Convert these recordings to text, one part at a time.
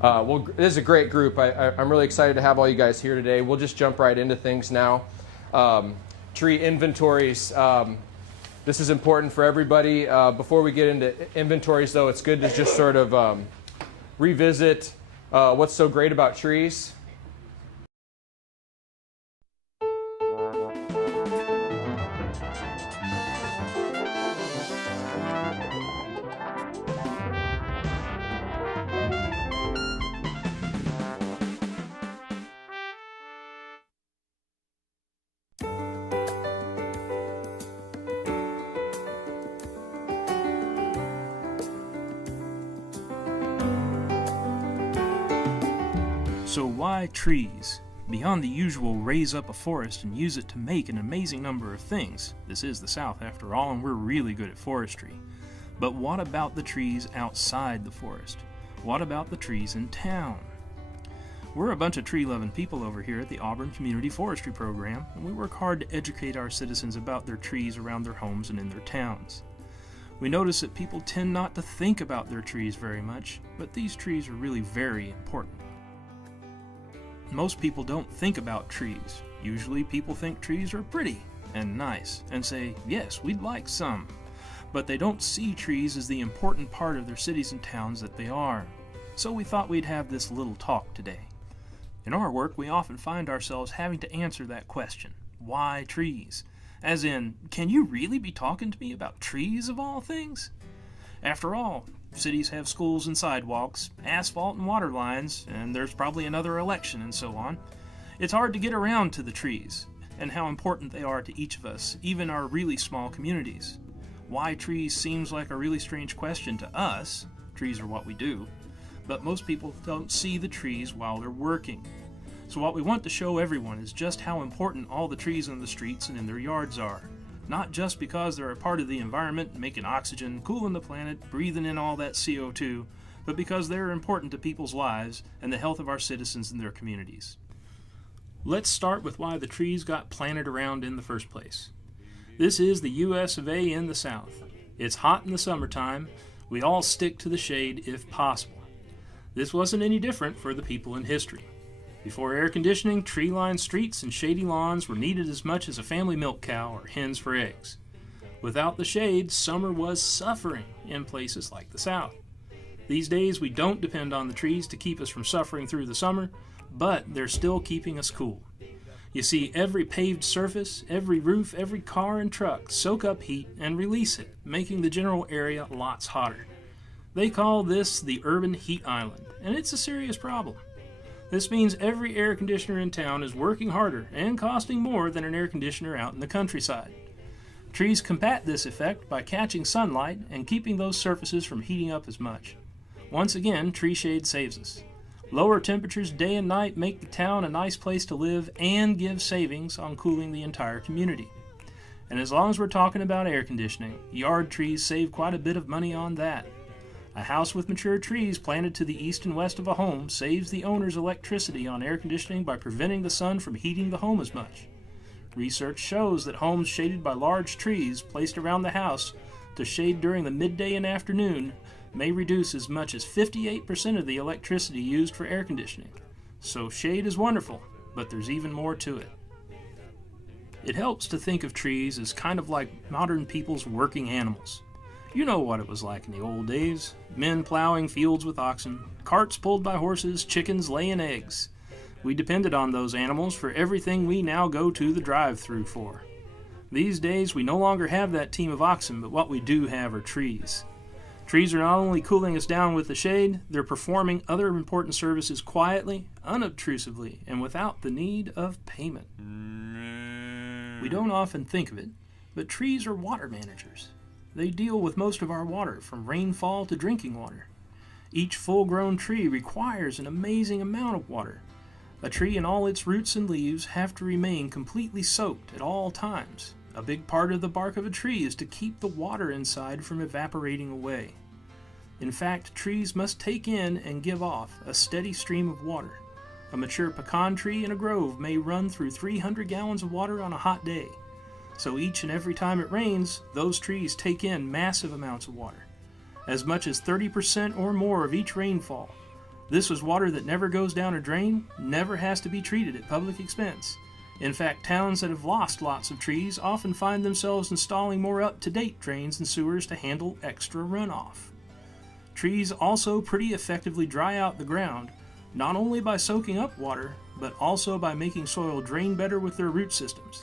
Well, this is a great group. I'm really excited to have all you guys here today. We'll just jump right into things now. Tree inventories. This is important for everybody. Before we get into inventories, though, it's good to just sort of revisit what's so great about trees. So why trees? Beyond the usual raise up a forest and use it to make an amazing number of things. This is the South after all, and we're really good at forestry. But what about the trees outside the forest? What about the trees in town? We're a bunch of tree-loving people over here at the Auburn Community Forestry Program, and we work hard to educate our citizens about their trees around their homes and in their towns. We notice that people tend not to think about their trees very much, but these trees are really very important. Most people don't think about trees. Usually people think trees are pretty and nice and say, yes, we'd like some. But they don't see trees as the important part of their cities and towns that they are. So we thought we'd have this little talk today. In our work, we often find ourselves having to answer that question. Why trees? As in, can you really be talking to me about trees of all things? After all, cities have schools and sidewalks, asphalt and water lines, and there's probably another election and so on. It's hard to get around to the trees and how important they are to each of us, even our really small communities. Why trees seems like a really strange question to us. Trees are what we do. But most people don't see the trees while they're working. So what we want to show everyone is just how important all the trees in the streets and in their yards are. Not just because they're a part of the environment, making oxygen, cooling the planet, breathing in all that CO2, but because they're important to people's lives and the health of our citizens and their communities. Let's start with why the trees got planted around in the first place. This is the US of A in the South. It's hot in the summertime. We all stick to the shade if possible. This wasn't any different for the people in history. Before air conditioning, tree-lined streets and shady lawns were needed as much as a family milk cow or hens for eggs. Without the shade, summer was suffering in places like the South. These days, we don't depend on the trees to keep us from suffering through the summer, but they're still keeping us cool. You see, every paved surface, every roof, every car and truck soak up heat and release it, making the general area lots hotter. They call this the urban heat island, and it's a serious problem. This means every air conditioner in town is working harder and costing more than an air conditioner out in the countryside. Trees combat this effect by catching sunlight and keeping those surfaces from heating up as much. Once again, tree shade saves us. Lower temperatures day and night make the town a nice place to live and give savings on cooling the entire community. And as long as we're talking about air conditioning, yard trees save quite a bit of money on that. A house with mature trees planted to the east and west of a home saves the owner's electricity on air conditioning by preventing the sun from heating the home as much. Research shows that homes shaded by large trees placed around the house to shade during the midday and afternoon may reduce as much as 58% of the electricity used for air conditioning. So shade is wonderful, but there's even more to it. It helps to think of trees as kind of like modern people's working animals. You know what it was like in the old days. Men plowing fields with oxen, carts pulled by horses, chickens laying eggs. We depended on those animals for everything we now go to the drive-thru for. These days we no longer have that team of oxen, but what we do have are trees. Trees are not only cooling us down with the shade, they're performing other important services quietly, unobtrusively, and without the need of payment. We don't often think of it, but trees are water managers. They deal with most of our water, from rainfall to drinking water. Each full-grown tree requires an amazing amount of water. A tree and all its roots and leaves have to remain completely soaked at all times. A big part of the bark of a tree is to keep the water inside from evaporating away. In fact, trees must take in and give off a steady stream of water. A mature pecan tree in a grove may run through 300 gallons of water on a hot day. So each and every time it rains, those trees take in massive amounts of water. As much as 30% or more of each rainfall. This was water that never goes down a drain, never has to be treated at public expense. In fact, towns that have lost lots of trees often find themselves installing more up-to-date drains and sewers to handle extra runoff. Trees also pretty effectively dry out the ground, not only by soaking up water, but also by making soil drain better with their root systems.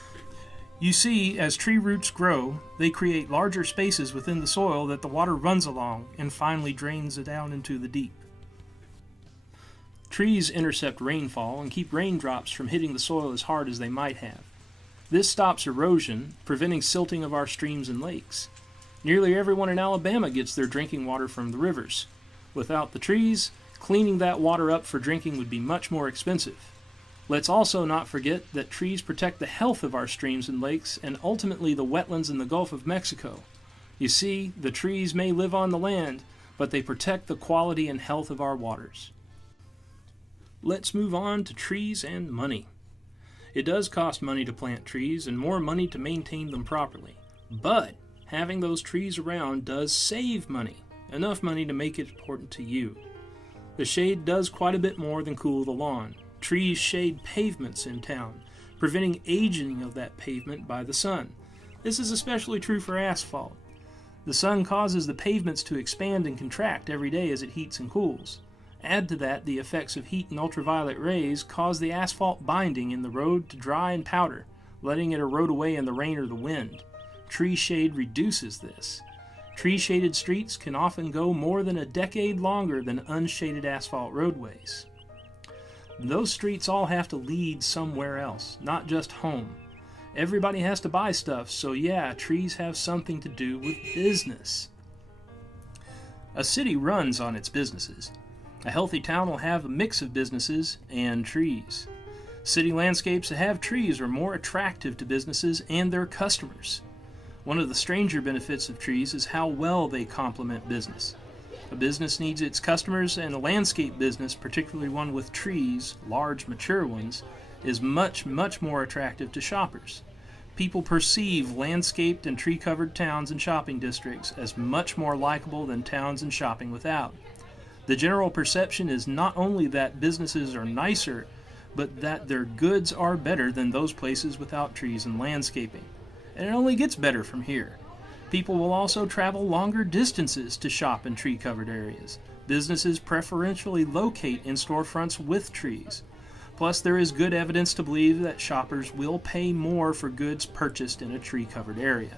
You see, as tree roots grow, they create larger spaces within the soil that the water runs along and finally drains it down into the deep. Trees intercept rainfall and keep raindrops from hitting the soil as hard as they might have. This stops erosion, preventing silting of our streams and lakes. Nearly everyone in Alabama gets their drinking water from the rivers. Without the trees, cleaning that water up for drinking would be much more expensive. Let's also not forget that trees protect the health of our streams and lakes and ultimately the wetlands in the Gulf of Mexico. You see, the trees may live on the land, but they protect the quality and health of our waters. Let's move on to trees and money. It does cost money to plant trees and more money to maintain them properly. But having those trees around does save money, enough money to make it important to you. The shade does quite a bit more than cool the lawn. Trees shade pavements in town, preventing aging of that pavement by the sun. This is especially true for asphalt. The sun causes the pavements to expand and contract every day as it heats and cools. Add to that the effects of heat and ultraviolet rays cause the asphalt binding in the road to dry and powder, letting it erode away in the rain or the wind. Tree shade reduces this. Tree-shaded streets can often go more than a decade longer than unshaded asphalt roadways. Those streets all have to lead somewhere else, not just home. Everybody has to buy stuff, so yeah, trees have something to do with business. A city runs on its businesses. A healthy town will have a mix of businesses and trees. City landscapes that have trees are more attractive to businesses and their customers. One of the stranger benefits of trees is how well they complement business. A business needs its customers, and a landscape business, particularly one with trees, large mature ones, is much more attractive to shoppers. People perceive landscaped and tree-covered towns and shopping districts as much more likable than towns and shopping without. The general perception is not only that businesses are nicer, but that their goods are better than those places without trees and landscaping. And it only gets better from here. People will also travel longer distances to shop in tree-covered areas. Businesses preferentially locate in storefronts with trees. Plus, there is good evidence to believe that shoppers will pay more for goods purchased in a tree-covered area.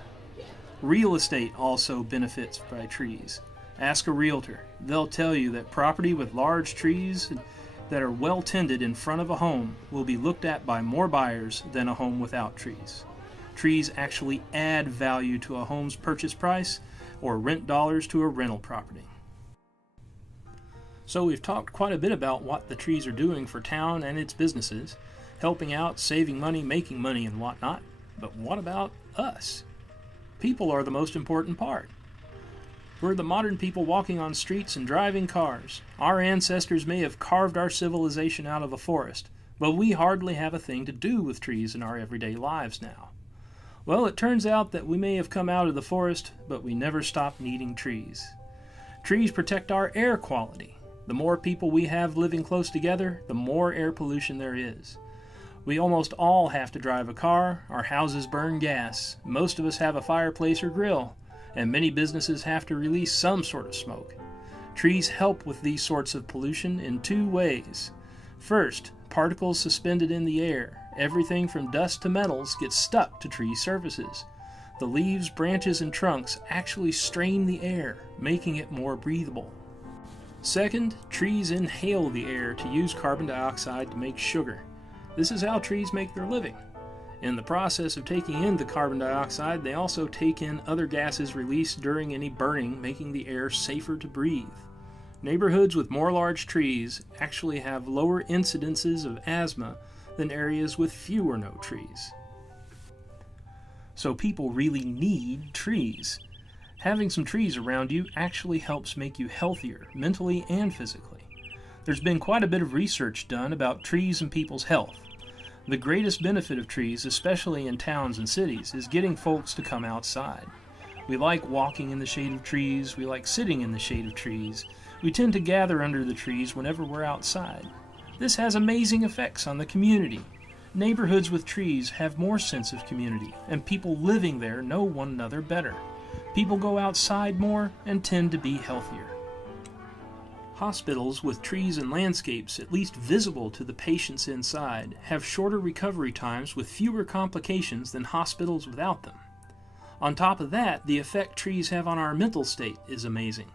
Real estate also benefits by trees. Ask a realtor. They'll tell you that property with large trees that are well tended in front of a home will be looked at by more buyers than a home without trees. Trees actually add value to a home's purchase price or rent dollars to a rental property. So we've talked quite a bit about what the trees are doing for town and its businesses, helping out, saving money, making money, and whatnot. But what about us? People are the most important part. We're the modern people walking on streets and driving cars. Our ancestors may have carved our civilization out of a forest, but we hardly have a thing to do with trees in our everyday lives now. Well, it turns out that we may have come out of the forest, but we never stopped needing trees. Trees protect our air quality. The more people we have living close together, the more air pollution there is. We almost all have to drive a car, our houses burn gas, most of us have a fireplace or grill, and many businesses have to release some sort of smoke. Trees help with these sorts of pollution in two ways. First, particles suspended in the air, everything from dust to metals, get stuck to tree surfaces. The leaves, branches, and trunks actually strain the air, making it more breathable. Second, trees inhale the air to use carbon dioxide to make sugar. This is how trees make their living. In the process of taking in the carbon dioxide, they also take in other gases released during any burning, making the air safer to breathe. Neighborhoods with more large trees actually have lower incidences of asthma than areas with few or no trees. So people really need trees. Having some trees around you actually helps make you healthier, mentally and physically. There's been quite a bit of research done about trees and people's health. The greatest benefit of trees, especially in towns and cities, is getting folks to come outside. We like walking in the shade of trees. We like sitting in the shade of trees. We tend to gather under the trees whenever we're outside. This has amazing effects on the community. Neighborhoods with trees have more sense of community, and people living there know one another better. People go outside more and tend to be healthier. Hospitals with trees and landscapes at least visible to the patients inside have shorter recovery times with fewer complications than hospitals without them. On top of that, the effect trees have on our mental state is amazing.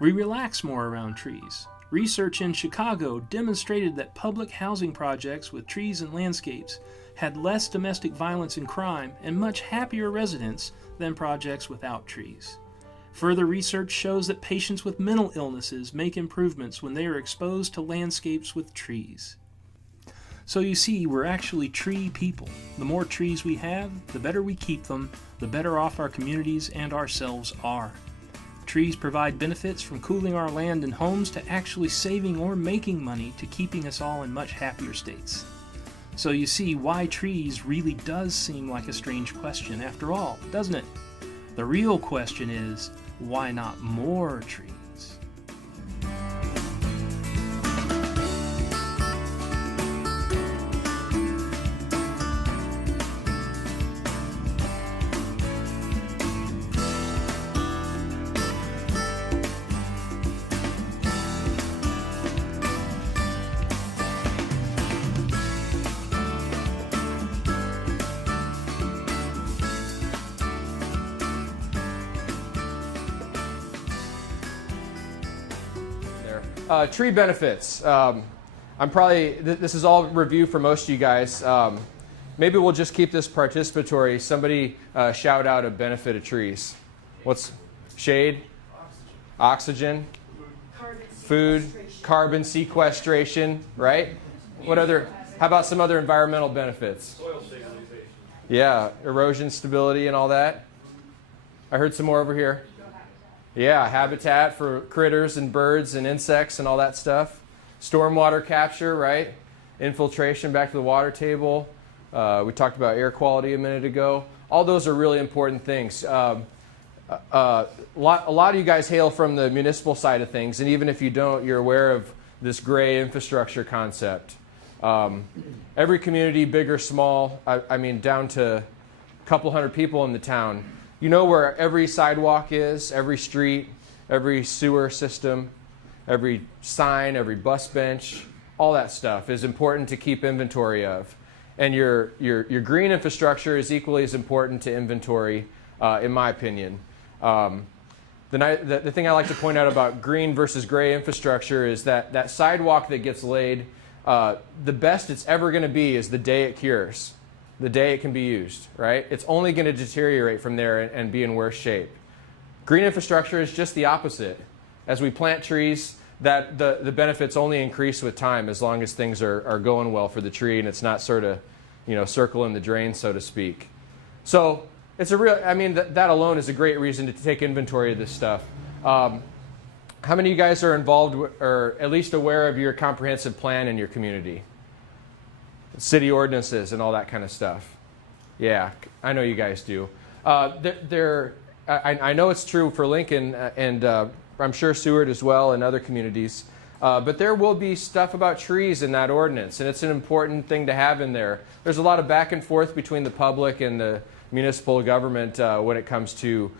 We relax more around trees. Research in Chicago demonstrated that public housing projects with trees and landscapes had less domestic violence and crime and much happier residents than projects without trees. Further research shows that patients with mental illnesses make improvements when they are exposed to landscapes with trees. So you see, we're actually tree people. The more trees we have, the better we keep them, the better off our communities and ourselves are. Trees provide benefits from cooling our land and homes to actually saving or making money to keeping us all in much happier states. So you see why trees really does seem like a strange question after all, doesn't it? The real question is, why not more trees? Tree benefits. This is all review for most of you guys. Maybe we'll just keep this participatory. Somebody shout out a benefit of trees. What's shade? Oxygen? Food? Carbon sequestration, right? What other, how about some other environmental benefits? Soil stabilization. Yeah, erosion stability and all that. I heard some more over here. Yeah, habitat for critters and birds and insects and all that stuff. Stormwater capture, right? Infiltration back to the water table. We talked about air quality a minute ago. All those are really important things. A lot of you guys hail from the municipal side of things, and even if you don't, you're aware of this gray infrastructure concept. Every community, big or small, I mean down to a couple hundred people in the town, you know where every sidewalk is, every street, every sewer system, every sign, every bus bench, all that stuff is important to keep inventory of. And your green infrastructure is equally as important to inventory, in my opinion. The thing I like to point out about green versus gray infrastructure is that sidewalk that gets laid, the best it's ever going to be is the day it cures. The day it can be used, right? It's only going to deteriorate from there and be in worse shape. Green infrastructure is just the opposite. As we plant trees, that the benefits only increase with time as long as things are going well for the tree and it's not sort of, circling the drain, so to speak. So it's a real, that alone is a great reason to take inventory of this stuff. How many of you guys are involved or at least aware of your comprehensive plan in your community? City ordinances and all that kind of stuff. Yeah, I know you guys do. I know it's true for Lincoln and I'm sure Seward as well and other communities. But there will be stuff about trees in that ordinance, and it's an important thing to have in there. There's a lot of back and forth between the public and the municipal government when it comes to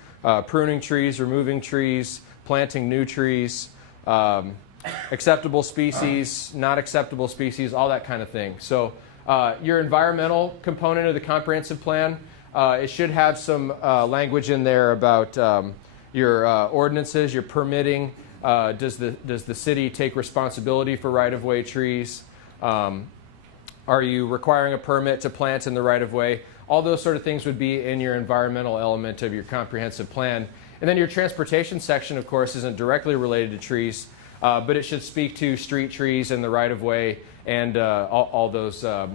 pruning trees, removing trees, planting new trees, acceptable species, not acceptable species, all that kind of thing. So your environmental component of the comprehensive plan, it should have some language in there about your ordinances, your permitting. Does the city take responsibility for right-of-way trees? Are you requiring a permit to plant in the right-of-way? All those sort of things would be in your environmental element of your comprehensive plan. And then your transportation section, of course, isn't directly related to trees, but it should speak to street trees and the right-of-way and all those. A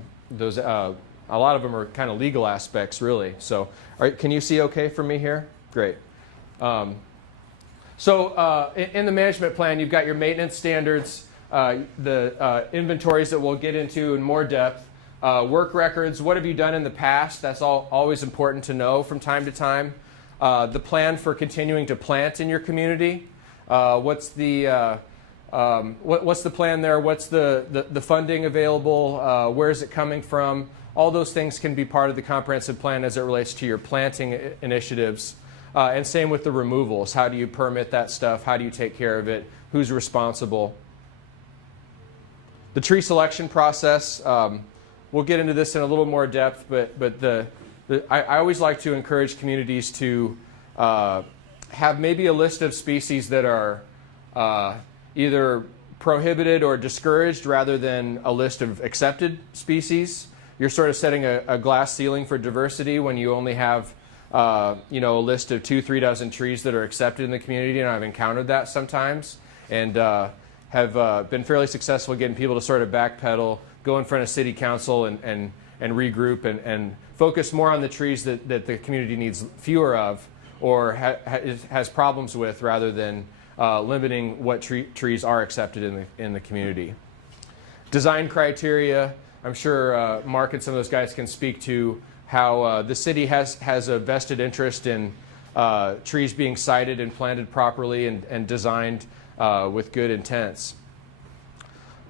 lot of them are kind of legal aspects, really. So, can you see okay from me here? Great. So in the management plan, you've got your maintenance standards, the inventories that we'll get into in more depth, work records, what have you done in the past? That's always important to know from time to time. the plan for continuing to plant in your community. What's the plan there? What's the funding available? Where is it coming from? All those things can be part of the comprehensive plan as it relates to your planting initiatives. And same with the removals. How do you permit that stuff? How do you take care of it? Who's responsible? The tree selection process, we'll get into this in a little more depth, but I always like to encourage communities to have maybe a list of species that are either prohibited or discouraged rather than a list of accepted species. You're sort of setting a glass ceiling for diversity when you only have a list of 2-3 dozen trees that are accepted in the community, and I've encountered that sometimes. And have been fairly successful getting people to sort of backpedal, go in front of city council and regroup and focus more on the trees that the community needs fewer of or has problems with rather than limiting what trees are accepted in the community. Design criteria, I'm sure Mark and some of those guys can speak to how the city has a vested interest in trees being sited and planted properly and designed with good intents.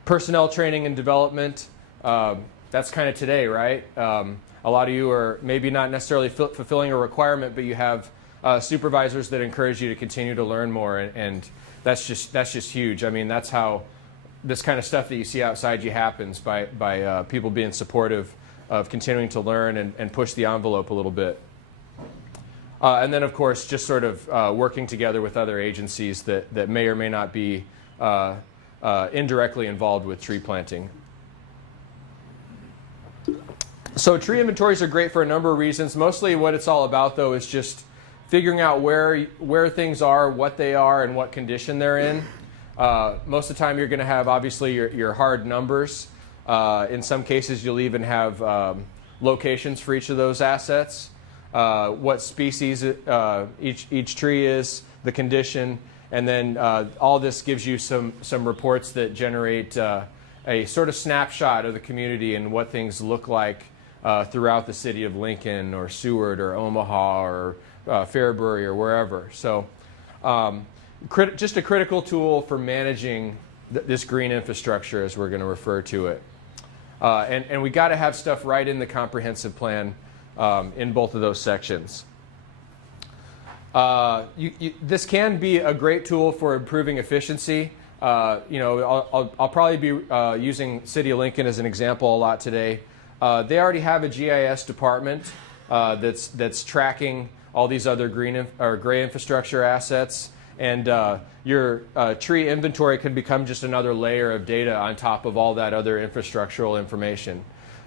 Personnel training and development, that's kind of today, right? A lot of you are maybe not necessarily fulfilling a requirement, but you have supervisors that encourage you to continue to learn more, and that's just huge. I mean, that's how this kind of stuff that you see outside you happens, by people being supportive of continuing to learn and push the envelope a little bit. And then, of course, just sort of working together with other agencies that may or may not be indirectly involved with tree planting. So tree inventories are great for a number of reasons. Mostly what it's all about, though, is just figuring out where things are, what they are, and what condition they're in. Most of the time you're going to have, obviously, your hard numbers. In some cases, you'll even have locations for each of those assets. What species each tree is, the condition, and then all this gives you some reports that generate a sort of snapshot of the community and what things look like throughout the city of Lincoln or Seward or Omaha or Fairbury or wherever. So just a critical tool for managing this green infrastructure, as we're going to refer to it. And we got to have stuff right in the comprehensive plan in both of those sections. This can be a great tool for improving efficiency. I'll probably be using City of Lincoln as an example a lot today. They already have a GIS department that's tracking all these other green or gray infrastructure assets, and your tree inventory can become just another layer of data on top of all that other infrastructural information.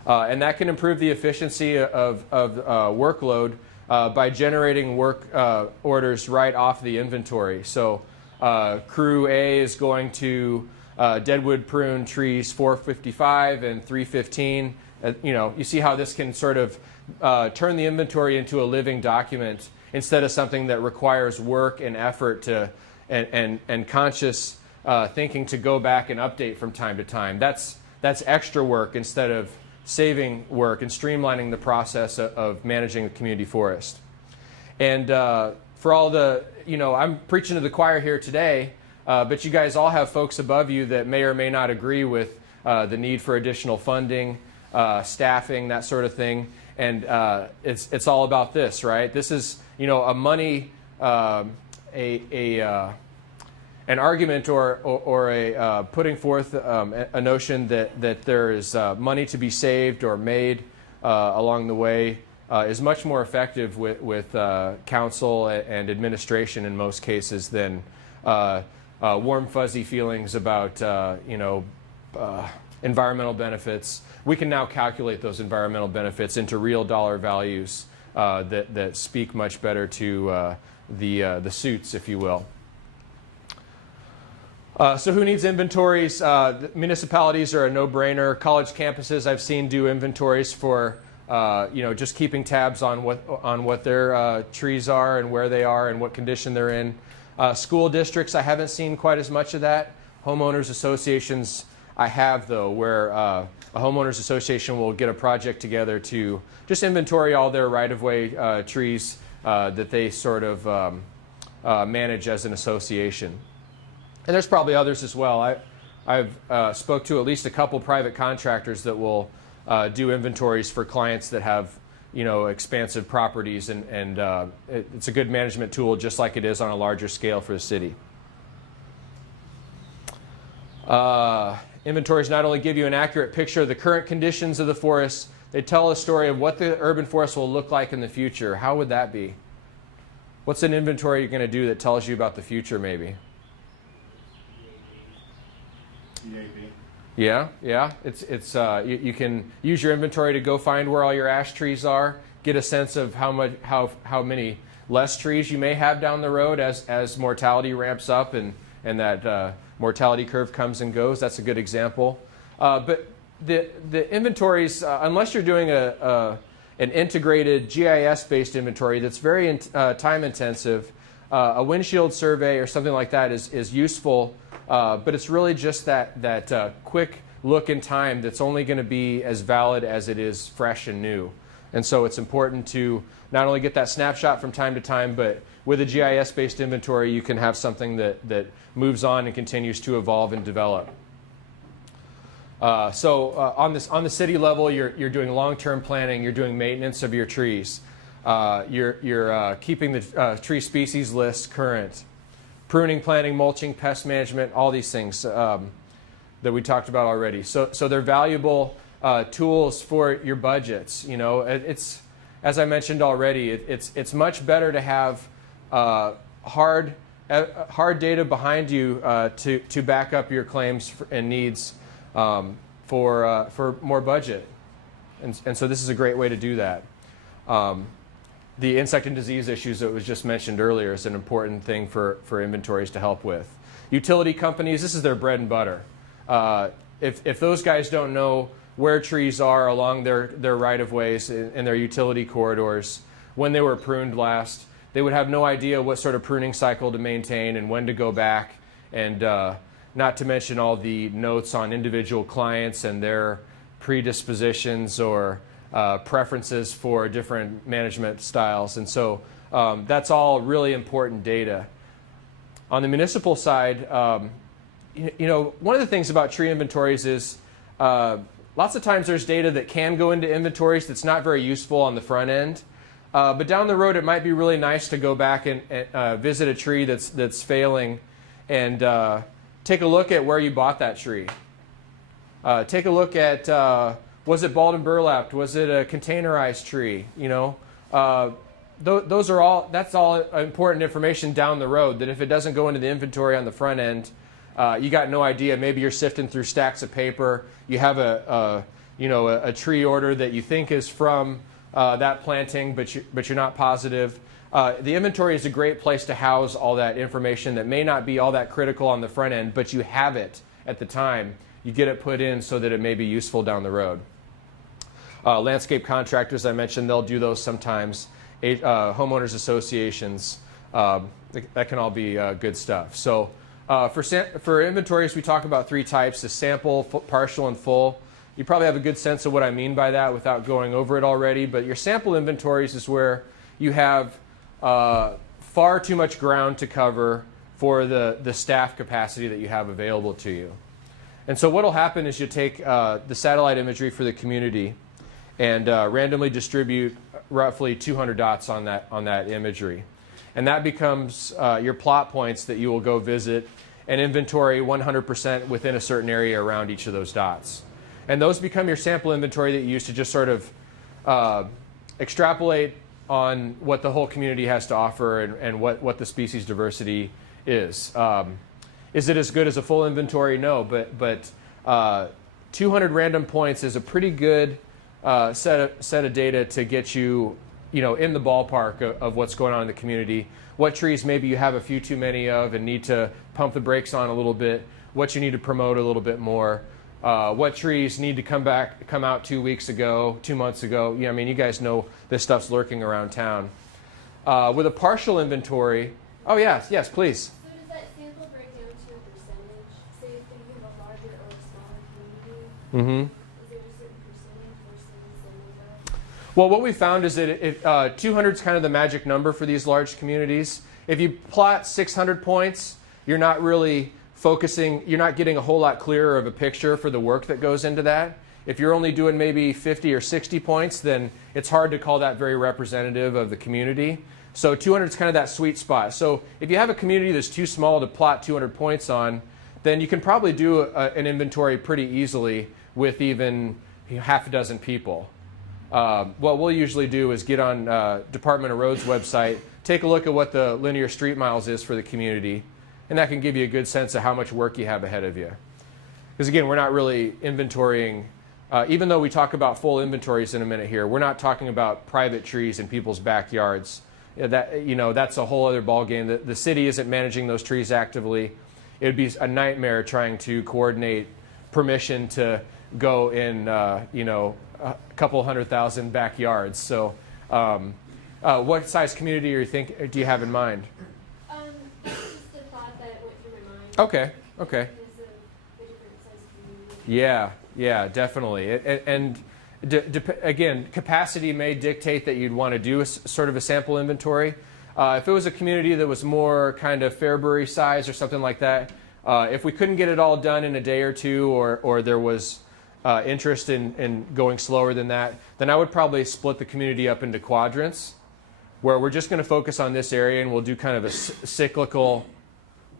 And that can improve the efficiency of workload by generating work orders right off the inventory. So crew A is going to deadwood prune trees 455 and 315. You see how this can sort of turn the inventory into a living document instead of something that requires work and effort and conscious thinking to go back and update from time to time. That's extra work instead of saving work and streamlining the process of managing the community forest. And for all the, I'm preaching to the choir here today, but you guys all have folks above you that may or may not agree with the need for additional funding, staffing, that sort of thing. And it's all about this, right? This is, a money, an argument or a putting forth a notion that there is money to be saved or made along the way is much more effective with council and administration in most cases than warm fuzzy feelings about environmental benefits. We can now calculate those environmental benefits into real dollar values that speak much better to the suits, if you will. So who needs inventories? Municipalities are a no-brainer. College campuses I've seen do inventories for just keeping tabs on what their trees are and where they are and what condition they're in. School districts, I haven't seen quite as much of that. Homeowners associations, I have, though, where a homeowners association will get a project together to just inventory all their right-of-way trees that they sort of manage as an association. And there's probably others as well. I've spoke to at least a couple private contractors that will do inventories for clients that have, expansive properties, and it's a good management tool, just like it is on a larger scale for the city. Inventories not only give you an accurate picture of the current conditions of the forest, they tell a story of what the urban forest will look like in the future. How would that be? What's an inventory you're going to do that tells you about the future, maybe? Yeah. It's you can use your inventory to go find where all your ash trees are, get a sense of how many less trees you may have down the road as mortality ramps up and that mortality curve comes and goes. That's a good example. But the inventories, unless you're doing an integrated GIS-based inventory that's very time intensive, a windshield survey or something like that is useful. But it's really just that quick look in time that's only going to be as valid as it is fresh and new. And so it's important to not only get that snapshot from time to time, but with a GIS-based inventory, you can have something that moves on and continues to evolve and develop. On the city level, you're doing long-term planning, you're doing maintenance of your trees, you're keeping the tree species list current. Pruning, planting, mulching, pest management, all these things that we talked about already. So they're valuable tools for your budgets. It's, as I mentioned already, it's much better to have hard data behind you to back up your claims and needs for more budget. And so this is a great way to do that. The insect and disease issues that was just mentioned earlier is an important thing for inventories to help with. Utility companies, this is their bread and butter. If those guys don't know where trees are along their right-of-ways and their utility corridors, when they were pruned last, they would have no idea what sort of pruning cycle to maintain and when to go back, and not to mention all the notes on individual clients and their predispositions or preferences for different management styles. And so that's all really important data. On the municipal side, one of the things about tree inventories is lots of times there's data that can go into inventories that's not very useful on the front end. But down the road, it might be really nice to go back and visit a tree that's failing and take a look at where you bought that tree. Take a look at was it balled and burlapped? Was it a containerized tree? That's all important information down the road, that if it doesn't go into the inventory on the front end, you got no idea. Maybe you're sifting through stacks of paper. You have a tree order that you think is from that planting, but you're not positive. The inventory is a great place to house all that information that may not be all that critical on the front end, but you have it at the time. You get it put in so that it may be useful down the road. Landscape contractors, I mentioned, they'll do those sometimes. Homeowners associations, that can all be good stuff. So for inventories, we talk about three types: the sample, partial, and full. You probably have a good sense of what I mean by that without going over it already. But your sample inventories is where you have far too much ground to cover for the staff capacity that you have available to you. And so what will happen is you take the satellite imagery for the community and randomly distribute roughly 200 dots on that imagery. And that becomes your plot points that you will go visit and inventory 100% within a certain area around each of those dots. And those become your sample inventory that you use to just sort of extrapolate on what the whole community has to offer and what the species diversity is. Is it as good as a full inventory? No, but 200 random points is a pretty good set of data to get you, in the ballpark of what's going on in the community. What trees maybe you have a few too many of and need to pump the brakes on a little bit. What you need to promote a little bit more. What trees need to come out 2 weeks ago, 2 months ago. Yeah, I mean, you guys know this stuff's lurking around town. With a partial inventory, oh yes, please. So does that sample break down to a percentage? Say if you have a larger or a smaller community, Mm-hmm. is there a certain percentage versus another? Well, what we found is that 200 is kind of the magic number for these large communities. If you plot 600 points, you're not really focusing, you're not getting a whole lot clearer of a picture for the work that goes into that. If you're only doing maybe 50 or 60 points, then it's hard to call that very representative of the community. So 200 is kind of that sweet spot. So if you have a community that's too small to plot 200 points on, then you can probably do an inventory pretty easily with even half a dozen people. What we'll usually do is get on Department of Roads website, take a look at what the linear street miles is for the community, and that can give you a good sense of how much work you have ahead of you. Because again, we're not really inventorying, even though we talk about full inventories in a minute here, we're not talking about private trees in people's backyards. That's a whole other ballgame. The city isn't managing those trees actively. It would be a nightmare trying to coordinate permission to go in, a couple 100,000 backyards. So, what size community do you have in mind? Just the thought that went through my mind. Okay. Because of the different size community. Yeah, definitely. Again, capacity may dictate that you'd want to do sort of a sample inventory. If it was a community that was more kind of Fairbury size or something like that, if we couldn't get it all done in a day or two, or there was interest in going slower than that, then I would probably split the community up into quadrants, where we're just going to focus on this area and we'll do kind of a cyclical,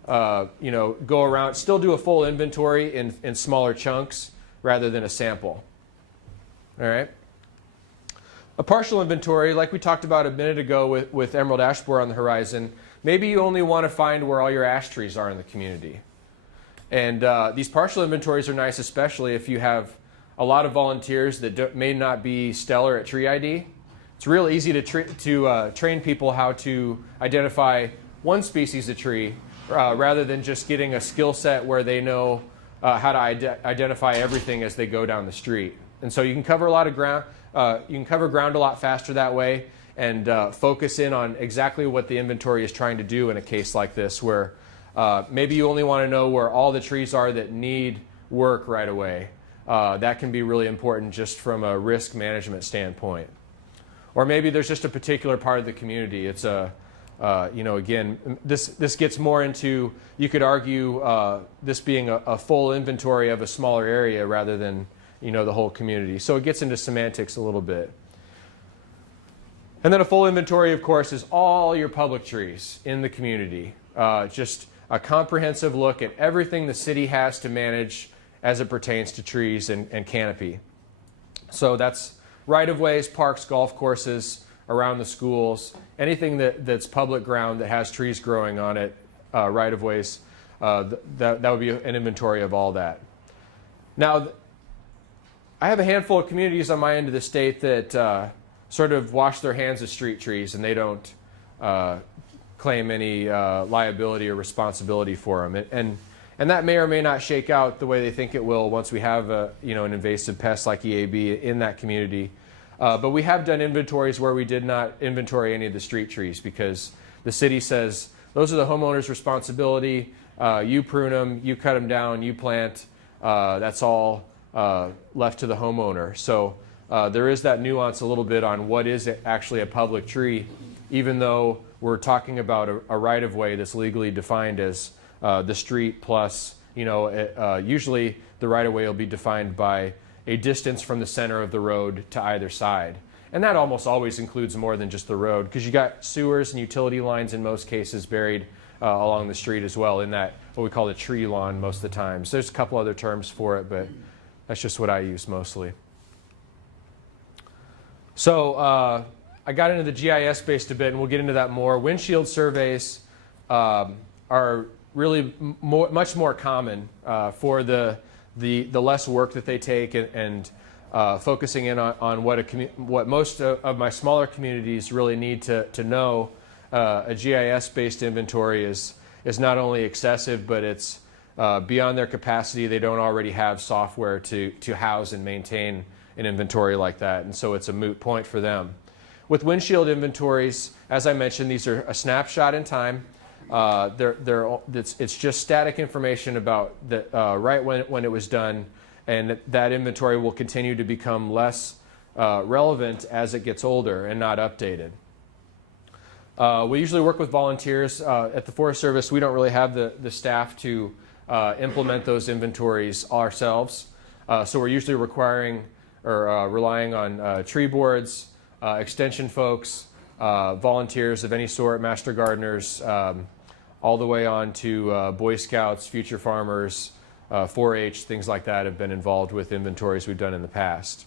go around, still do a full inventory in smaller chunks rather than a sample. All right. A partial inventory, like we talked about a minute ago with emerald ash borer on the horizon, maybe you only want to find where all your ash trees are in the community. And these partial inventories are nice, especially if you have a lot of volunteers that may not be stellar at tree ID. It's real easy to train people how to identify one species of tree rather than just getting a skill set where they know how to identify everything as they go down the street. And so you can cover a lot of ground. You can cover ground a lot faster that way, and focus in on exactly what the inventory is trying to do in a case like this, where maybe you only want to know where all the trees are that need work right away. That can be really important just from a risk management standpoint. Or maybe there's just a particular part of the community. It's again, this gets more into, you could argue this being a full inventory of a smaller area rather than the whole community. So it gets into semantics a little bit. And then a full inventory, of course, is all your public trees in the community. Just a comprehensive look at everything the city has to manage as it pertains to trees and canopy. So that's right-of-ways, parks, golf courses, around the schools, anything that's public ground that has trees growing on it, right-of-ways, that would be an inventory of all that. Now, I have a handful of communities on my end of the state that sort of wash their hands of street trees, and they don't claim any liability or responsibility for them. And that may or may not shake out the way they think it will once we have an invasive pest like EAB in that community. But we have done inventories where we did not inventory any of the street trees because the city says those are the homeowner's responsibility. You prune them, you cut them down, you plant. That's all left to the homeowner. So there is that nuance a little bit on what is actually a public tree, even though we're talking about a right-of-way that's legally defined as the street plus, usually the right-of-way will be defined by a distance from the center of the road to either side. And that almost always includes more than just the road, because you got sewers and utility lines in most cases buried along the street as well in that, what we call the tree lawn most of the times. There's a couple other terms for it, but that's just what I use mostly. So I got into the GIS based a bit, and we'll get into that more. Windshield surveys are really much more common for the less work that they take, and focusing in on what most of my smaller communities really need to know. A GIS-based inventory is not only excessive, but it's beyond their capacity. They don't already have software to house and maintain an inventory like that, and so it's a moot point for them. With windshield inventories, as I mentioned, these are a snapshot in time. It's just static information about right when it was done, and that inventory will continue to become less relevant as it gets older and not updated. We usually work with volunteers. At the Forest Service, we don't really have the staff to implement those inventories ourselves. So we're usually requiring or relying on tree boards, extension folks, volunteers of any sort, master gardeners, all the way on to Boy Scouts, future farmers, 4-H, things like that have been involved with inventories we've done in the past.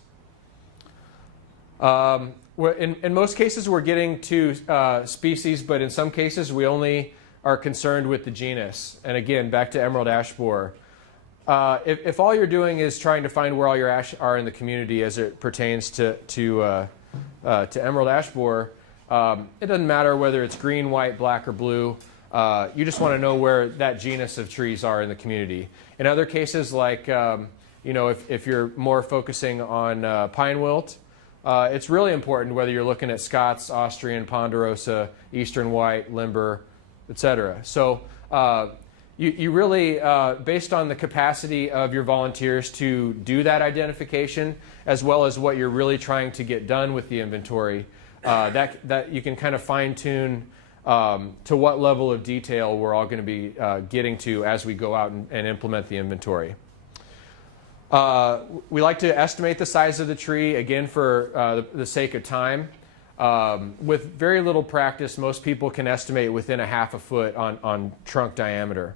In most cases, we're getting to species, but in some cases, we only are concerned with the genus. And again, back to emerald ash borer. If all you're doing is trying to find where all your ash are in the community as it pertains to emerald ash borer, it doesn't matter whether it's green, white, black, or blue. You just want to know where that genus of trees are in the community. In other cases, like if you're more focusing on pine wilt, it's really important whether you're looking at Scots, Austrian, Ponderosa, Eastern White, Limber, etc. So you really, based on the capacity of your volunteers to do that identification, as well as what you're really trying to get done with the inventory, that you can kind of fine-tune to what level of detail we're all going to be getting to as we go out and implement the inventory. We like to estimate the size of the tree, again, for the sake of time. With very little practice, most people can estimate within a half a foot on trunk diameter.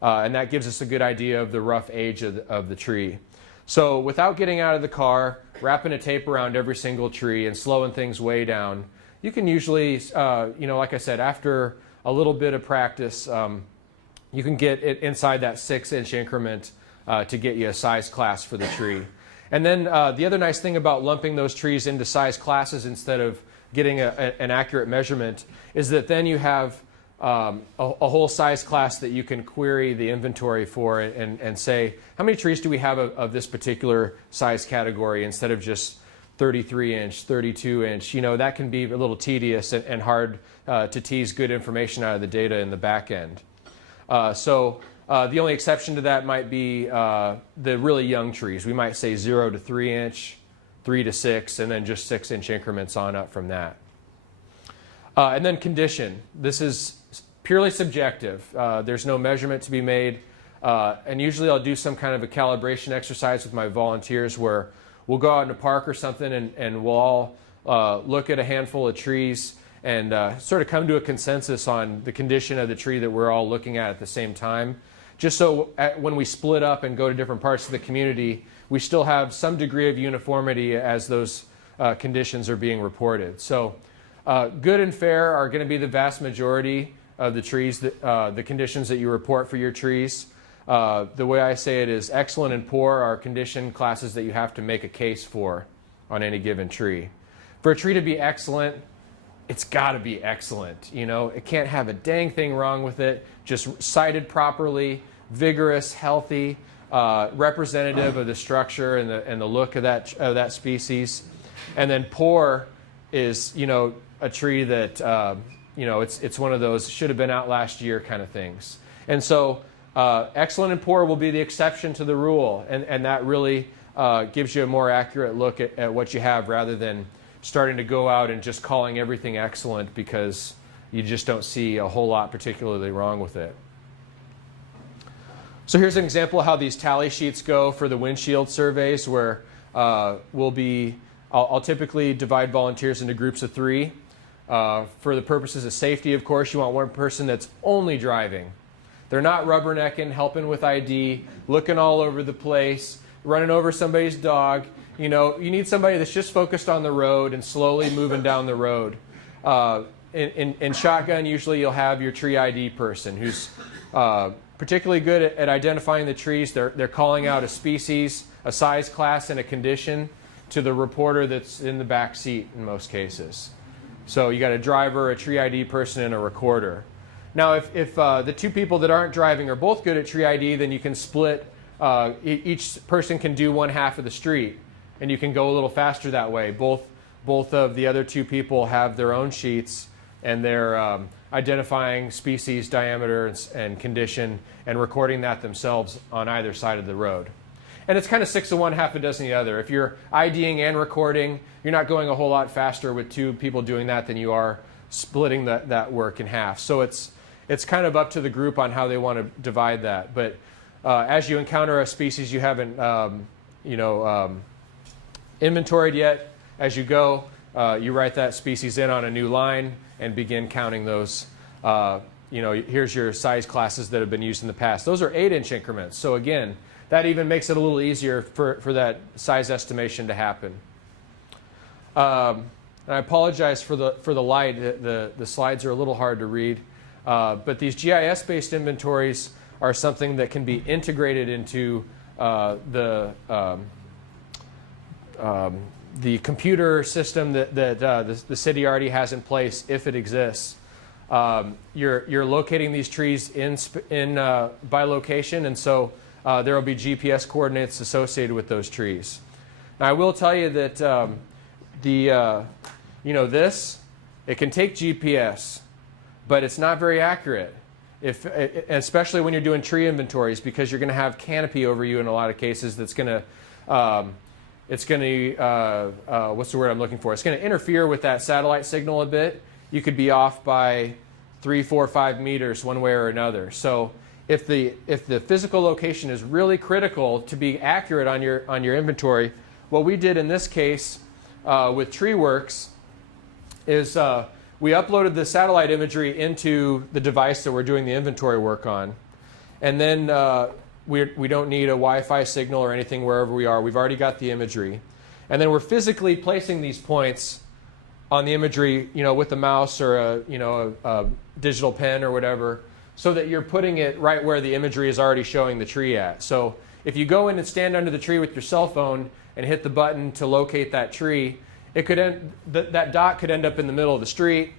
And that gives us a good idea of the rough age of the tree. So without getting out of the car, wrapping a tape around every single tree and slowing things way down, you can usually, like I said, after a little bit of practice, you can get it inside that 6-inch increment to get you a size class for the tree. And then the other nice thing about lumping those trees into size classes instead of getting an accurate measurement is that then you have a whole size class that you can query the inventory for and say, how many trees do we have of this particular size category instead of just 33-inch, 32-inch. That can be a little tedious and hard to tease good information out of the data in the back end. So the only exception to that might be the really young trees. We might say 0 to 3-inch, 3 to 6, and then just 6-inch increments on up from that. And then condition. This is purely subjective. There's no measurement to be made. And usually I'll do some kind of a calibration exercise with my volunteers where we'll go out in a park or something and we'll all look at a handful of trees and sort of come to a consensus on the condition of the tree that we're all looking at the same time. Just so when we split up and go to different parts of the community, we still have some degree of uniformity as those conditions are being reported. So good and fair are going to be the vast majority of the trees, the conditions that you report for your trees. The way I say it is excellent and poor are condition classes that you have to make a case for on any given tree. For a tree to be excellent, it's got to be excellent. It can't have a dang thing wrong with it. Just sited properly, vigorous, healthy, representative of the structure and the look of that species. And then poor is a tree that it's one of those should have been out last year kind of things. And so excellent and poor will be the exception to the rule, and that really gives you a more accurate look at what you have rather than starting to go out and just calling everything excellent because you just don't see a whole lot particularly wrong with it. So here's an example of how these tally sheets go for the windshield surveys where I'll typically divide volunteers into groups of 3. For the purposes of safety, of course, you want one person that's only driving. They're not rubbernecking, helping with ID, looking all over the place, running over somebody's dog. You need somebody that's just focused on the road and slowly moving down the road. In shotgun, usually you'll have your tree ID person who's particularly good at identifying the trees. They're calling out a species, a size class, and a condition to the reporter that's in the back seat in most cases. So you got a driver, a tree ID person, and a recorder. Now, if the two people that aren't driving are both good at tree ID, then you can split. Each person can do one half of the street, and you can go a little faster that way. Both of the other two people have their own sheets, and they're identifying species, diameter, and condition, and recording that themselves on either side of the road. And it's kind of 6 of one, half a dozen of the other. If you're IDing and recording, you're not going a whole lot faster with 2 people doing that than you are splitting that work in half. So it's kind of up to the group on how they want to divide that. But as you encounter a species you haven't inventoried yet, as you go, you write that species in on a new line and begin counting those. Here's your size classes that have been used in the past. Those are 8-inch increments. So again, that even makes it a little easier for that size estimation to happen. And I apologize for the light. The slides are a little hard to read. But these GIS-based inventories are something that can be integrated into the computer system that the city already has in place, if it exists. You're locating these trees by location, and so there will be GPS coordinates associated with those trees. Now, I will tell you that it can take GPS, but it's not very accurate. Especially when you're doing tree inventories, because you're going to have canopy over you in a lot of cases. That's going to what's the word I'm looking for? It's going to interfere with that satellite signal a bit. You could be off by 3, 4, 5 meters one way or another. So if the physical location is really critical to be accurate on your inventory, what we did in this case with TreeWorks is we uploaded the satellite imagery into the device that we're doing the inventory work on, and then we don't need a Wi-Fi signal or anything wherever we are. We've already got the imagery, and then we're physically placing these points on the imagery, with the mouse or a digital pen or whatever, so that you're putting it right where the imagery is already showing the tree at. So if you go in and stand under the tree with your cell phone and hit the button to locate that tree, it could that dot could end up in the middle of the street,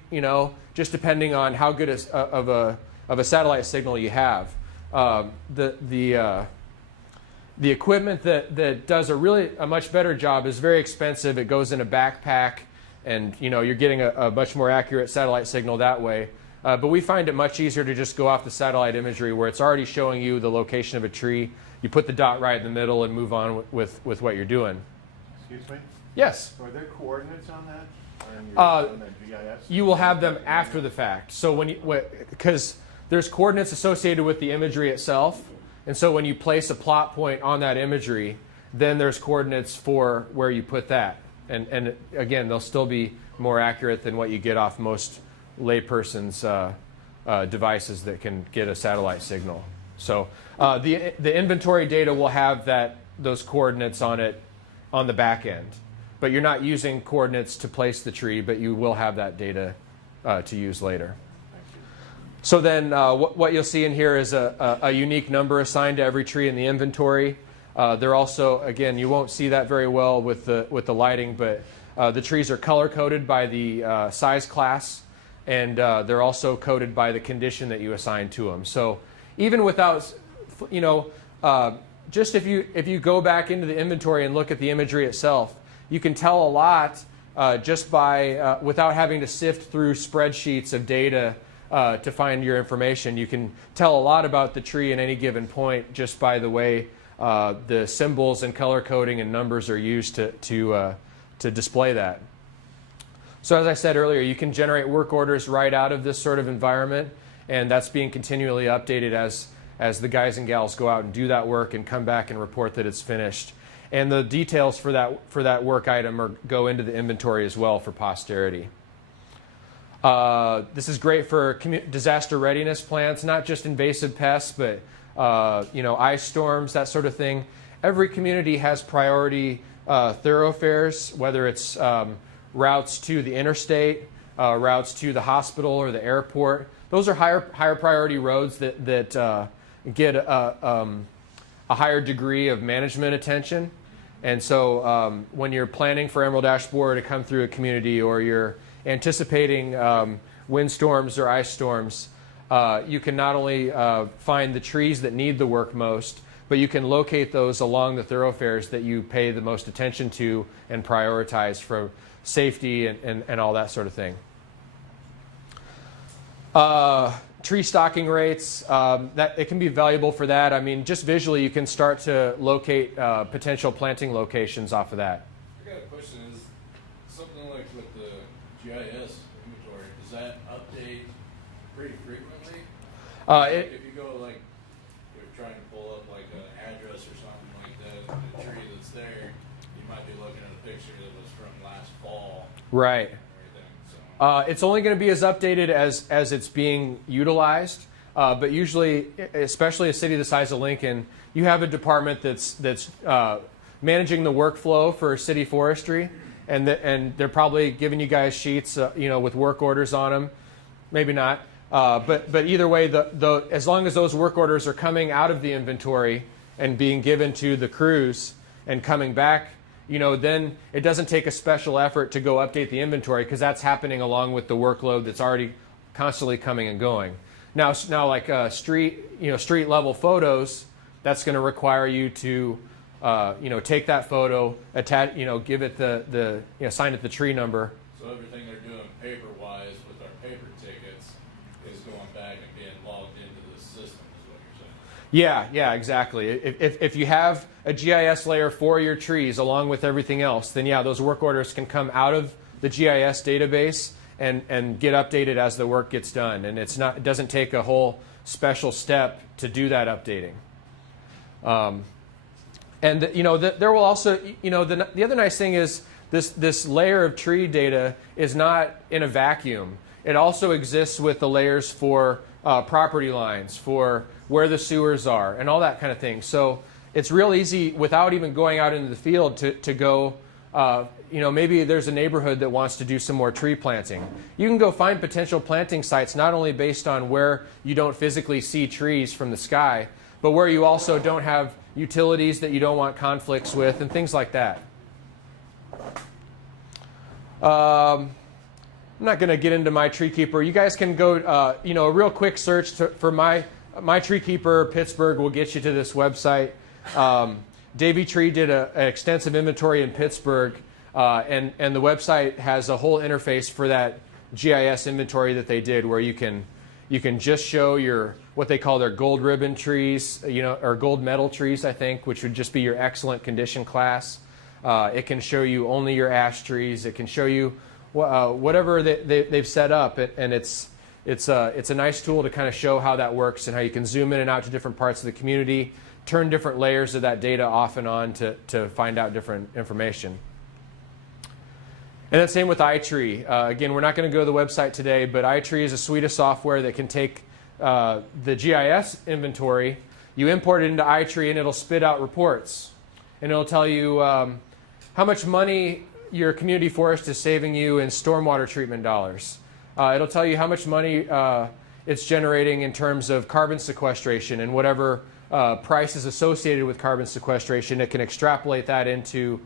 just depending on how good of a satellite signal you have. The equipment that does a much better job is very expensive. It goes in a backpack, and you're getting a much more accurate satellite signal that way. But we find it much easier to just go off the satellite imagery where it's already showing you the location of a tree. You put the dot right in the middle and move on with what you're doing. Excuse me? Yes? So are there coordinates on that? On the GIS? You will have them after the fact. So because there's coordinates associated with the imagery itself, and so when you place a plot point on that imagery, then there's coordinates for where you put that. And again, they'll still be more accurate than what you get off most layperson's devices that can get a satellite signal. So the inventory data will have those coordinates on it on the back end. But you're not using coordinates to place the tree, but you will have that data to use later. So then what you'll see in here is a unique number assigned to every tree in the inventory. They're also, again, you won't see that very well with the lighting, but the trees are color-coded by the size class, and they're also coded by the condition that you assign to them. So even without, just if you go back into the inventory and look at the imagery itself, you can tell a lot just by, without having to sift through spreadsheets of data to find your information. You can tell a lot about the tree at any given point just by the way the symbols and color coding and numbers are used to display that. So as I said earlier, you can generate work orders right out of this sort of environment, and that's being continually updated as the guys and gals go out and do that work and come back and report that it's finished. And the details for that work item go into the inventory as well for posterity. This is great for disaster readiness plans, not just invasive pests, but ice storms, that sort of thing. Every community has priority thoroughfares, whether it's routes to the interstate, routes to the hospital or the airport. Those are higher priority roads that get a higher degree of management attention. And so when you're planning for emerald ash borer to come through a community, or you're anticipating windstorms or ice storms, you can not only find the trees that need the work most, but you can locate those along the thoroughfares that you pay the most attention to and prioritize for safety and all that sort of thing. tree stocking rates, that it can be valuable for that. I mean, just visually, you can start to locate potential planting locations off of that. I got a question. Is something like with the GIS inventory, does that update pretty frequently? If you go like, you're trying to pull up like an address or something like that, the tree that's there, you might be looking at a picture that was from last fall. Right. It's only going to be as updated as it's being utilized, but usually, especially a city the size of Lincoln, you have a department that's managing the workflow for city forestry, and they're probably giving you guys sheets, with work orders on them. Maybe not, but either way, as long as those work orders are coming out of the inventory and being given to the crews and coming back, then it doesn't take a special effort to go update the inventory because that's happening along with the workload that's already constantly coming and going. Now like street level photos, that's going to require you to, take that photo, attach, give it the assign it the tree number. So everything they're doing paper-wise with our paper tickets is going back and being logged into the system, is what you're saying? Yeah, exactly. If you have a GIS layer for your trees along with everything else, then yeah, those work orders can come out of the GIS database and get updated as the work gets done. And it doesn't take a whole special step to do that updating. There will also, the other nice thing is this layer of tree data is not in a vacuum. It also exists with the layers for property lines, for where the sewers are, and all that kind of thing. So it's real easy without even going out into the field to go, maybe there's a neighborhood that wants to do some more tree planting. You can go find potential planting sites not only based on where you don't physically see trees from the sky, but where you also don't have utilities that you don't want conflicts with and things like that. I'm not going to get into my tree keeper. You guys can go, a real quick search for my tree keeper Pittsburgh will get you to this website. Davey Tree did an extensive inventory in Pittsburgh, and the website has a whole interface for that GIS inventory that they did, where you can just show what they call their gold ribbon trees, or gold medal trees, I think, which would just be your excellent condition class. It can show you only your ash trees. It can show you whatever they've set up, and it's a nice tool to kind of show how that works and how you can zoom in and out to different parts of the community, turn different layers of that data off and on to find out different information. And then same with iTree. Again, we're not going to go to the website today, but iTree is a suite of software that can take the GIS inventory, you import it into iTree, and it'll spit out reports. And it'll tell you how much money your community forest is saving you in stormwater treatment dollars. It'll tell you how much money it's generating in terms of carbon sequestration and whatever price is associated with carbon sequestration. It can extrapolate that into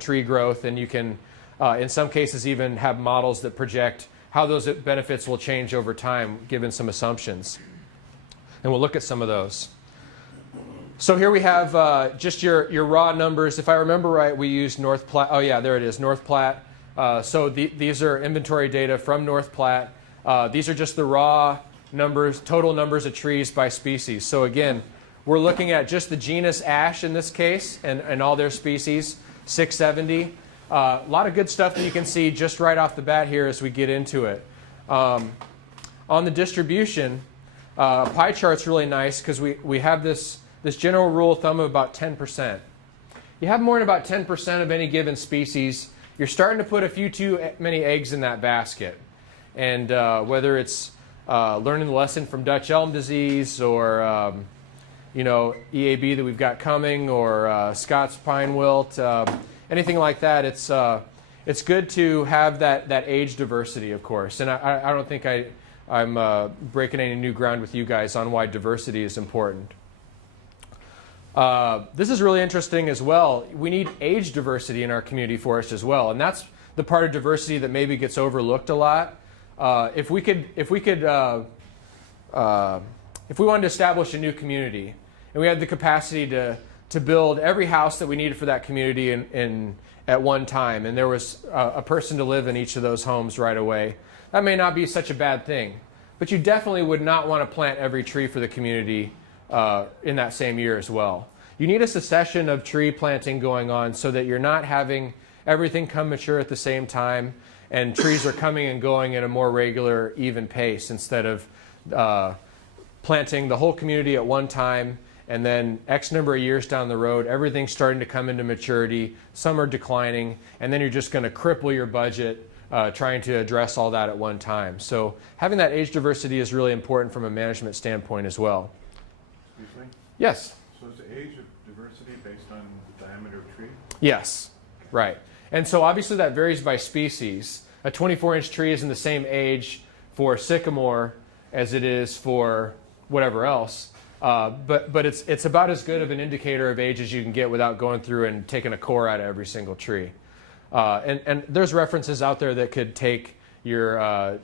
tree growth, and you can, in some cases, even have models that project how those benefits will change over time, given some assumptions. And we'll look at some of those. So here we have just your raw numbers. If I remember right, we used North Platte. Oh yeah, there it is, North Platte. So these are inventory data from North Platte. These are just the raw numbers, total numbers of trees by species. So again, we're looking at just the genus ash in this case and all their species, 670. A lot of good stuff that you can see just right off the bat here as we get into it. On the distribution, pie chart's really nice because we have this general rule of thumb of about 10%. You have more than about 10% of any given species, you're starting to put a few too many eggs in that basket. And whether it's learning the lesson from Dutch elm disease or EAB that we've got coming, or Scots pine wilt, anything like that, it's good to have that age diversity, of course. And I don't think I'm breaking any new ground with you guys on why diversity is important. This is really interesting as well. We need age diversity in our community forest as well, and that's the part of diversity that maybe gets overlooked a lot. If we wanted to establish a new community, and we had the capacity to build every house that we needed for that community at one time, and there was a person to live in each of those homes right away, that may not be such a bad thing. but you definitely would not want to plant every tree for the community in that same year as well. You need a succession of tree planting going on so that you're not having everything come mature at the same time and trees are coming and going at a more regular, even pace instead of planting the whole community at one time and then X number of years down the road, everything's starting to come into maturity, some are declining, and then you're just going to cripple your budget trying to address all that at one time. So having that age diversity is really important from a management standpoint as well. Excuse me? Yes? So is the age of diversity based on the diameter of tree? Yes, right. And so obviously that varies by species. A 24-inch tree isn't the same age for sycamore as it is for whatever else. But it's about as good of an indicator of age as you can get without going through and taking a core out of every single tree. And there's references out there that could take your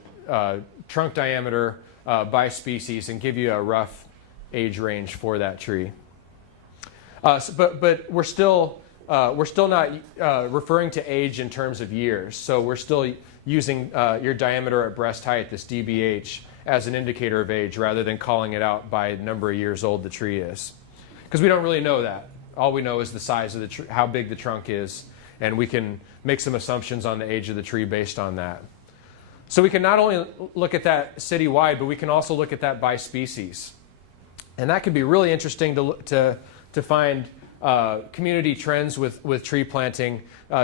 trunk diameter by species and give you a rough age range for that tree. But we're still not referring to age in terms of years. So we're still using your diameter at breast height, this DBH, as an indicator of age rather than calling it out by the number of years old the tree is. Because we don't really know that. All we know is the size of the tree, how big the trunk is, and we can make some assumptions on the age of the tree based on that. So we can not only look at that citywide, but we can also look at that by species. And that could be really interesting to find community trends with tree planting,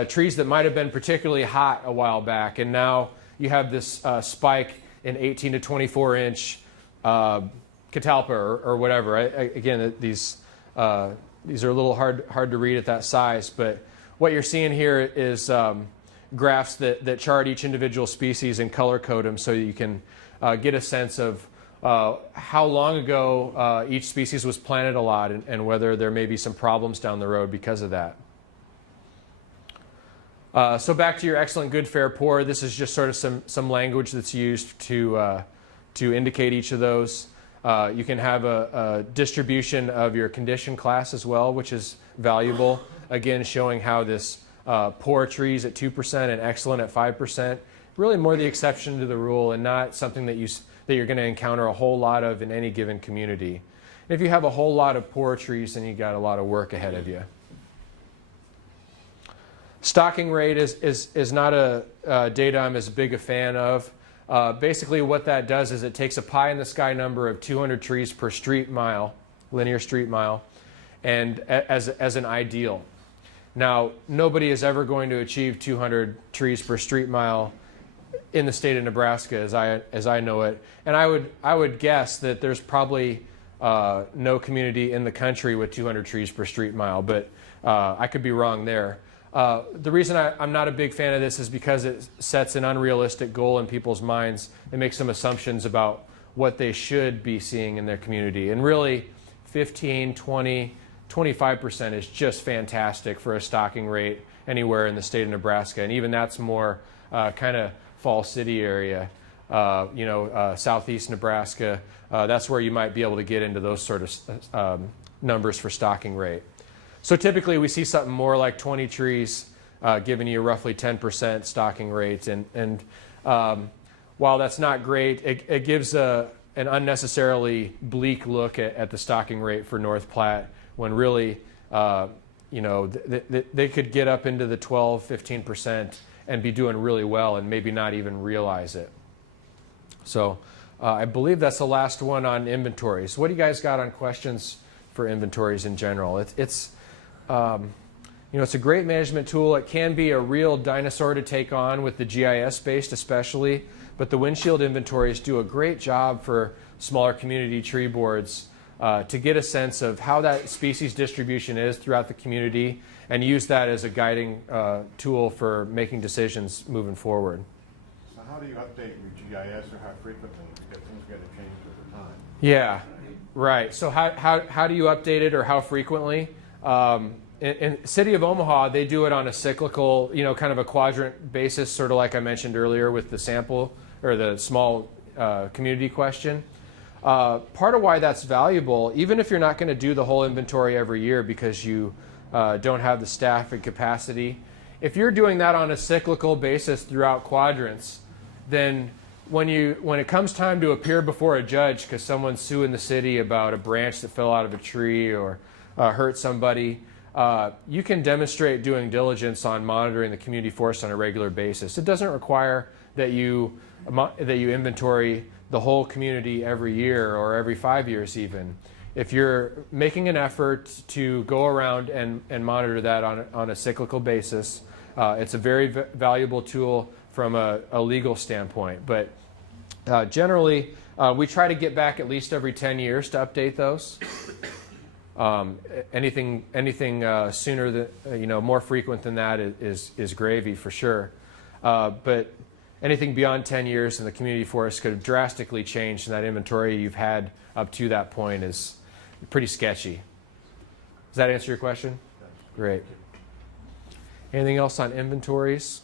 trees that might have been particularly hot a while back, and now you have this spike in 18 to 24 inch catalpa or whatever. Again, these are a little hard to read at that size, but what you're seeing here is graphs that chart each individual species and color code them so you can get a sense of how long ago each species was planted a lot and whether there may be some problems down the road because of that. So back to your excellent, good, fair, poor. This is just sort of some language that's used to indicate each of those. You can have a distribution of your condition class as well, which is valuable. Again, showing how this poor trees at 2% and excellent at 5%, really more the exception to the rule and not something that you're going to encounter a whole lot of in any given community. And if you have a whole lot of poor trees, then you've got a lot of work ahead of you. Stocking rate is not a data I'm as big a fan of. Basically what that does is it takes a pie in the sky number of 200 trees per street mile, linear street mile, and as an ideal. Now, nobody is ever going to achieve 200 trees per street mile in the state of Nebraska as I know it. And I would guess that there's probably no community in the country with 200 trees per street mile, but I could be wrong there. The reason I'm not a big fan of this is because it sets an unrealistic goal in people's minds and makes some assumptions about what they should be seeing in their community. And really, 15, 20, 25% is just fantastic for a stocking rate anywhere in the state of Nebraska. And even that's more kind of Fall City area, southeast Nebraska. That's where you might be able to get into those sort of numbers for stocking rate. So typically we see something more like 20 trees giving you roughly 10% stocking rate. And while that's not great, it gives an unnecessarily bleak look at the stocking rate for North Platte when really, they could get up into the 12, 15% and be doing really well and maybe not even realize it. So I believe that's the last one on inventories. What do you guys got on questions for inventories in general? It's a great management tool. It can be a real dinosaur to take on with the GIS based especially, but the windshield inventories do a great job for smaller community tree boards to get a sense of how that species distribution is throughout the community and use that as a guiding tool for making decisions moving forward. So how do you update your GIS or how frequently? Because things got to change over time. Yeah, right. So how do you update it or how frequently? In City of Omaha, they do it on a cyclical, kind of a quadrant basis, sort of like I mentioned earlier with the sample or the small community question. Part of why that's valuable, even if you're not going to do the whole inventory every year because you don't have the staff and capacity, if you're doing that on a cyclical basis throughout quadrants, then when it comes time to appear before a judge because someone's suing the city about a branch that fell out of a tree or hurt somebody, you can demonstrate doing diligence on monitoring the community forest on a regular basis. It doesn't require that you inventory the whole community every year or every 5 years even. If you're making an effort to go around and monitor that on a cyclical basis, it's a very valuable tool from a legal standpoint. But generally, we try to get back at least every 10 years to update those. Anything sooner than, more frequent than that is gravy for sure. But anything beyond 10 years in the community forest could have drastically changed, and that inventory you've had up to that point is pretty sketchy. Does that answer your question? Great. Anything else on inventories?